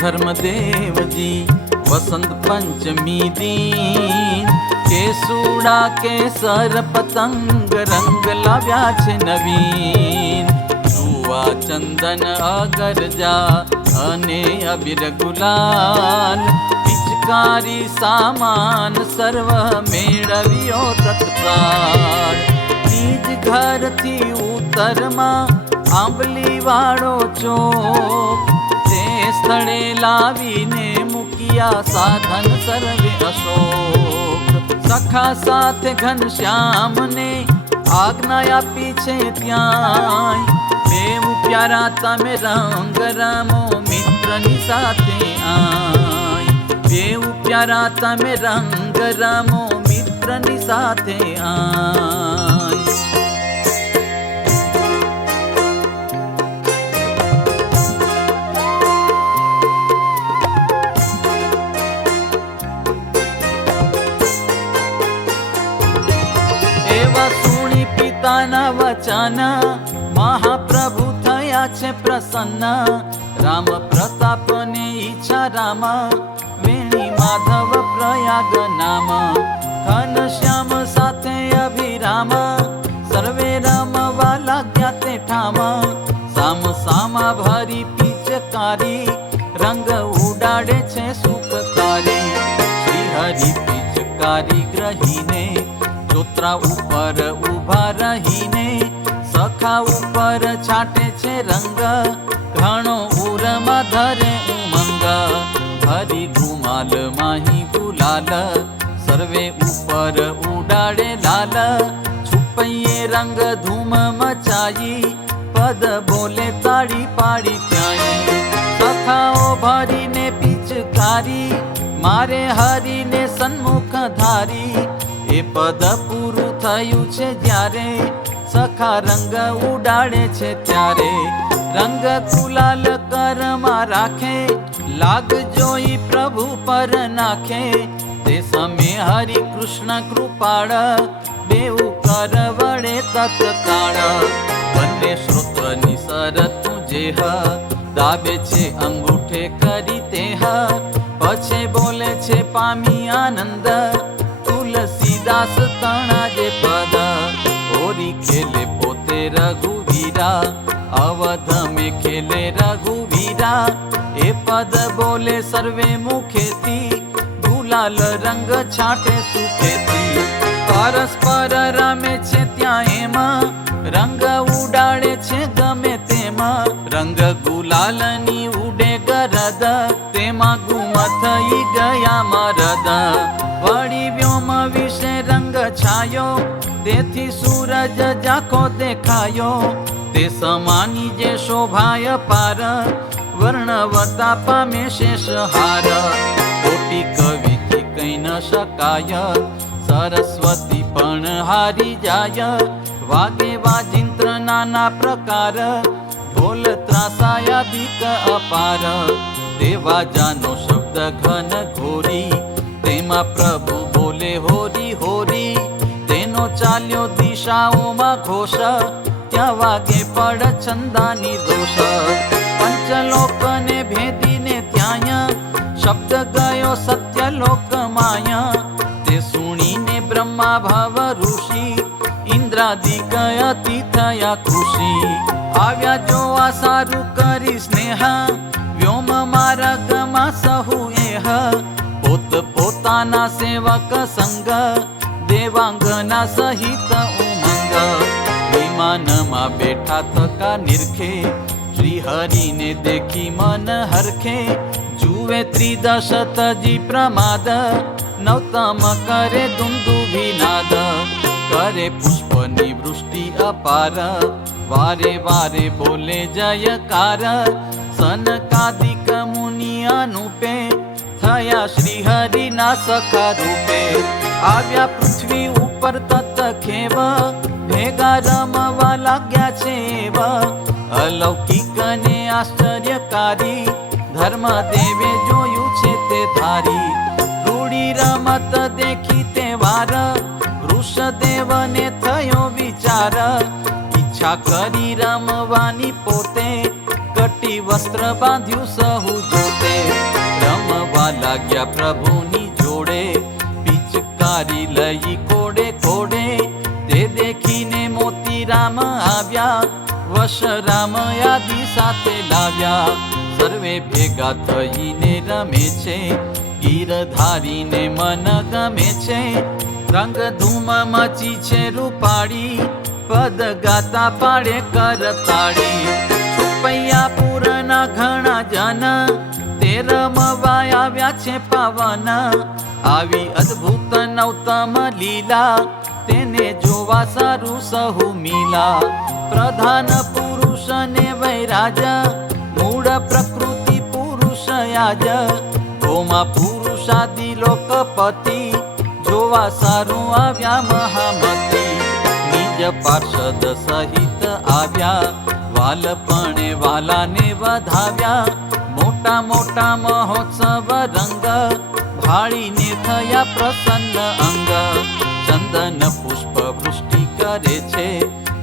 धर्मदेव जी वसंत पंचमी दीन केसुड़ा केसर पतंग रंग लाव्या छे नवीन जुआ चंदन अगरजा अने अबीर गुलाल पिचकारी सामान सर्व मेळव्यो तत्काल निज घर थी उतर मां आंबली वाळो चोक ते स्थळे लावीने मुकिया साधन सर्वे अशोक सखा साथे घनश्याम ने आज्ञा आपी छे त्याय देव प्यारा तमे रंग रमो मित्रनी साथे आय देव प्यारा तमे रंग रमो मित्रनी साथे आय। सुनी पिताना वचन महाप्रभु थया छे प्रसन्न राम प्रताप ने ईच्छा राम वेणी माधव प्रयाग नाम घनश्याम साथे अभिराम सर्वे रमवा लाग्या ते ठाम साम सामा भरी पिचकारी रंग उडाड़े छे सुखकारी श्री हरि पिचकारी ग्रहीने चोतरा ऊपर उभा रहीने सखा ऊपर छाटे छे रंग घणो उरमा धरे उमंग हरी रुमाल माही गुलाल सर्वे ऊपर उडाड़े लाल छुपैये रंग धूम मचाई पद बोले ताड़ी पाड़ी त्याई सखाओ भरीने पिचकारी मारे हरीने सन्मुख धारी ए पद पूरु थयु छे ज्यारे सखा रंग उडाड़े छे त्यारे रंग गुलाल करमा राखे लाग जोई प्रभु पर नाखे ते समय हरि कृष्ण कृपाळ बेउ कर वडे तत्काळ बन्ने श्रोत्रनी सरतु जेह दाबे छे अंगूठे करी तेह पछे बोले छे पामी आनंद तुलसीदास तणा जे पद होरी खेले पोते रघुवीरा अवध में खेले रघुवीरा ए पद बोले सर्वे मुखेती गुलाल रंग छाटे सुखेती परस्पर रमे छे त्या एमा रंग उडाड़े छे गमे तेमा रंग गुलालनी उडे गरद तेमा गुम थई गया मरद वड़ी व्योम विषे रंग छायो तेथी सूरज जाखो देखायो ते समानी जे शोभाय पार वर्णवता पामे शेष हार कोटि कवि थी कई न शकाय सरस्वती पण हारी जाय वागे वाजिंत्र नाना प्रकार ढोल त्रासायाधिक अपार देवा जानो शब्द घन घोरी तेमा प्रभु बोले होरी होरी तेनो चाल्यो दिशाओमां घोष त्या वागे पड़ छंदानी दोष पंचलोकने भेदीने त्याय शब्द गयो सत्यलोक माया ते सुणीने ब्रह्मा भव ऋषि इंद्रादि गयति थया खुशी आव्या जोवा सारू करी स्नेह व्योम मार्गमा सहु एह पोत पोताना सेवक संग देवांगना सहित उमंग विमानमा बेठा थका निरखे श्री हरि ने देखी मन हरखे जुए त्रिदश तजी प्रमाद नवतम करे दुंदुभिनाद करे पुष्पनी वृष्टि अपार वारे वारे बोले जयकार सनकादिक मुनि अनुपे थया श्री हरि ना सखा रूपे आव्या पृथ्वी ऊपर तत खेव भेगा रमवा लाग्या छेव अलौकिक ने आश्चर्यकारी धर्म देवे जोयु छे ते धारी रूढ़ी रमत देखी ते वार वृषदेव ने थयो विचार इच्छा करी रमवानी पोते कटी વસ્ત્ર બાંધ્યું સહુ જોતે, રમવા લાગ્યા પ્રભુની જોડે, પિચકારી લઈ કોડે કોડે, તે દેખીને મોતી રામ આવ્યા, વશ રામ યાદી સાથે લાવ્યા. સર્વે ભેગા થઈને રમે છે, ગીરધારીને મન ગમે છે, રંગ ધૂમ મચી છે રૂપાળી, પદ ગાતા પાડે કરતાળી. છુપૈયા પૂરના ઘણા જન, તે રમવા આવ્યા છે પાવન, આવી અદ્ભુત નવતમ લીલા, તેને જોવા સારું સહુ મિલા. પ્રધાન પુરુષ ને વૈરાજ, મૂળ પ્રકૃતિ પુરુષ યાજ, ઓમા પુરુષાદિ લોકપતિ, જોવા સારું આવ્યા મહામતી. નિજ પાર્ષદ સહિત આવ્યા, વાલપણે વાલાને વધાવ્યા, મોટા મોટા મહોત્સવ રંગ, ભાળીને થયા પ્રસન્ન અંગ. ચંદન પુષ્પ વૃષ્ટિ કરે છે,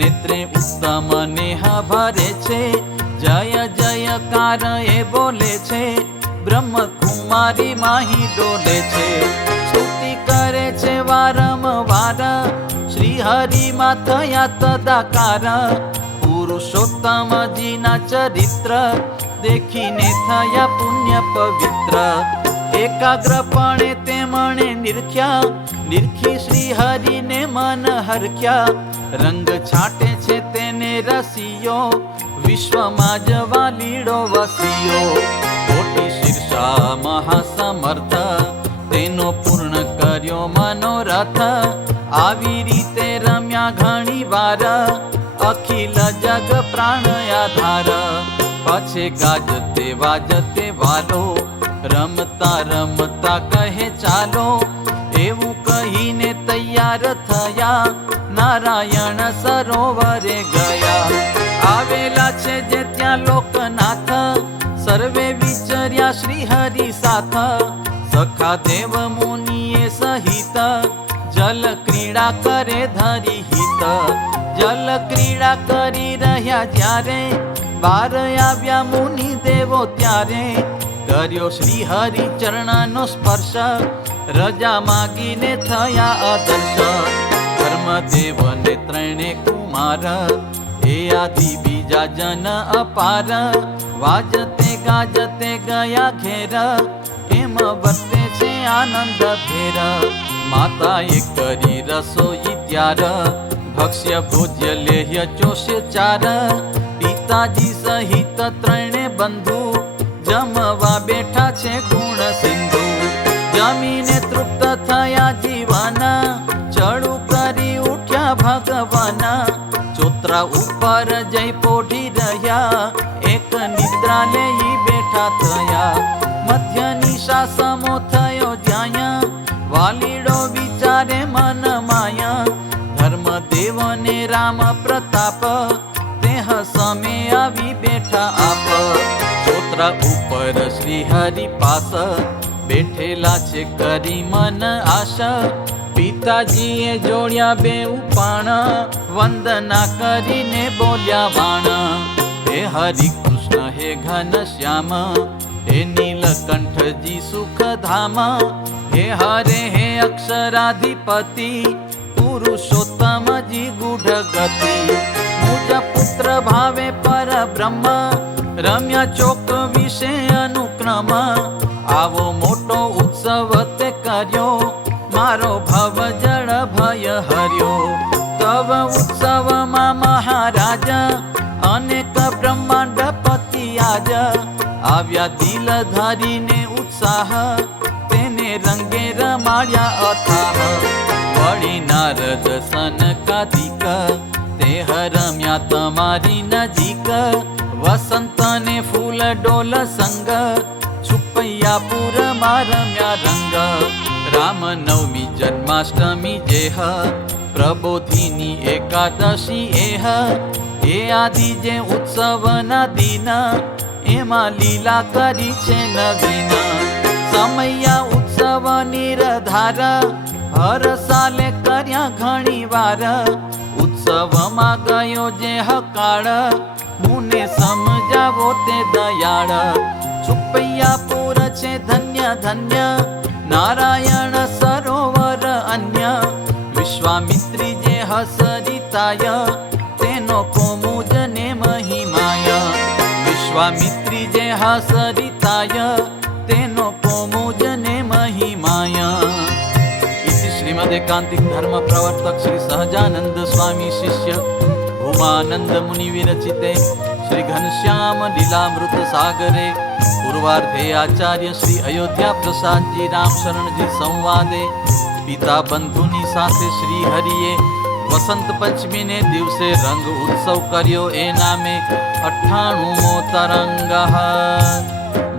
નેત્રે ઉત્તમ નેહ ભરે છે, જય જયકાર એ બોલે છે, બ્રહ્મ કુમારી માહી ડોલે છે. સ્તુતિ કરે છે વારંવાર, શ્રી હરિમાં થયા તદાકાર, પુરુષોત્તમજીના ચરિત્ર, દેખીને થયા પુણ્ય પવિત્ર. એકાગ્રપણે તેમણે નિરખ્યા, નિરખી શ્રી હરિને મન હરખ્યા, રંગ છાંટે છે તેને રસિયો, વિશ્વમાં જવા લીડો વસિયો. કોટી શીર્ષા મહાસમર્થ, તેનો પૂર્ણ કર્યો મનોરથ, આવી રીતે રમ્યા ઘણી વાર, અખિલ જગ પ્રાણ આધાર. પછી ગાજતે વાજતે વાલો, રમતા રમતા કહે ચાલો, એવું કહીને તૈયાર થયા, નારાયણ સરોવરે ગયા. આવેલા છે જે ત્યાં લોકનાથ, સર્વે વિચર્યા શ્રી હરિ સાથ, સખા દેવ મુનિએ સહિત, જલ ક્રીડા કરે ધરી હિત. જલ ક્રીડા કરી રહ્યા જ્યારે, બાર આવ્યા મુનિ દેવો ત્યારે, કર્યો શ્રી હરિ ચરણનો સ્પર્શ, રજા માગીને થયા આદર્શ. ધર્મદેવ ને ત્રણે કુમાર, એ આદિ બીજા જન અપાર, વાજતે ગાજતે ગયા ઘેર, એમ વર્તે છે આનંદ ભેર. માતાએ કરી રસોઈ ત્યાર, ભક્ષ્ય ભોજ્ય લેહ્ય ચોશે ચાર, પિતાજી સહિત ત્રણે બંધુ, જમવા બેઠા છે ગુણ સિંધુ. જમીને તૃપ્ત થયા જીવન, ચડું કરી ઉઠ્યા ભગવાન, ચોતરા ઉપર જઈ પોઢી રહ્યા, એક નિદ્રા લઈ બેઠા થયા. મધ્ય નિશા સમો થયો જ્યાં, વાલીડો વિચારે મન માયા, ધર્મદેવ ને રામ પ્રતાપ, દેહ સમે આવી બેઠા આપ. ચોતરા ઉપર શ્રી હરિ પાસ, બેઠેલા છે કરી મન આશા, પિતાજીએ જોડ્યા બે ઉપાણ, વંદના કરીને બોલ્યા વાણ. હે હરિ કૃષ્ણ હે ઘન શ્યામ, હે નીલકંઠજી સુખધામ, હે હરે હે અક્ષરાધિપતિ, પુરુષોત્તમજી ગુઢ ગતિ. મુજ પુત્ર ભાવે પર બ્રહ્મ, રમ્યા ચોક વિશે અનુક્રમ, આવો મોટો ઉત્સવ તે કર્યો, મારો ભવ જળ ભય હર્યો. તવ ઉત્સવમાં મહારાજ, અનેક બ્રહ્માંડ પતિ આજ, આવ્યા દિલ ધરીને ઉત્સાહ, તેને રંગે રમાડ્યા અથાહ. વળી નારદ સનકાદિક, તે રમ્યા તમારી નજીક, વસંત ને ફૂલ ડોલ સંગ, છુપૈયા પૂરમાં રમ્યા રંગ. રામ નવમી જન્માષ્ટમી જેહ, પ્રબોધિની એકાદશી એહ, એ આદિ જે ઉત્સવના દિન, એમાં લીલા કરી છે નવીન. સમયા ઉત્સવ નિરધાર, હર સાલે કર્યા ઘણી વાર, ઉત્સવમાં ગયો જે હકાળ, સૌને સમજાવો તે દયાળ. છુપૈયાપુર છે ધન્ય ધન્ય, નારાયણ સરોવર અન્ય. વિશ્વામિત્રી જે હસરિતાય, તેનો કોમુજ ને મહિમાય. વિશ્વામિત્રી જે હસરિતાય, તેનો કોમુજ ને મહિમાય. इति श्रीमदेकांतिक धर्म प्रवर्तक श्री सहजानंद स्वामी शिष्य भूमानंद मुनि विरचिते श्री घनश्याम लीलामृत सागरे पूर्वार्धे आचार्य श्री अयोध्या प्रसाद जी राम शरण जी संवादे पिता बंधुनी साथे श्री हरिए वसंत पंचमी ने दिवसे रंग उत्सव कर्यो ए नामे 98मो तरंग.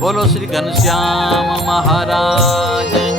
बोलो श्री घनश्याम महाराज.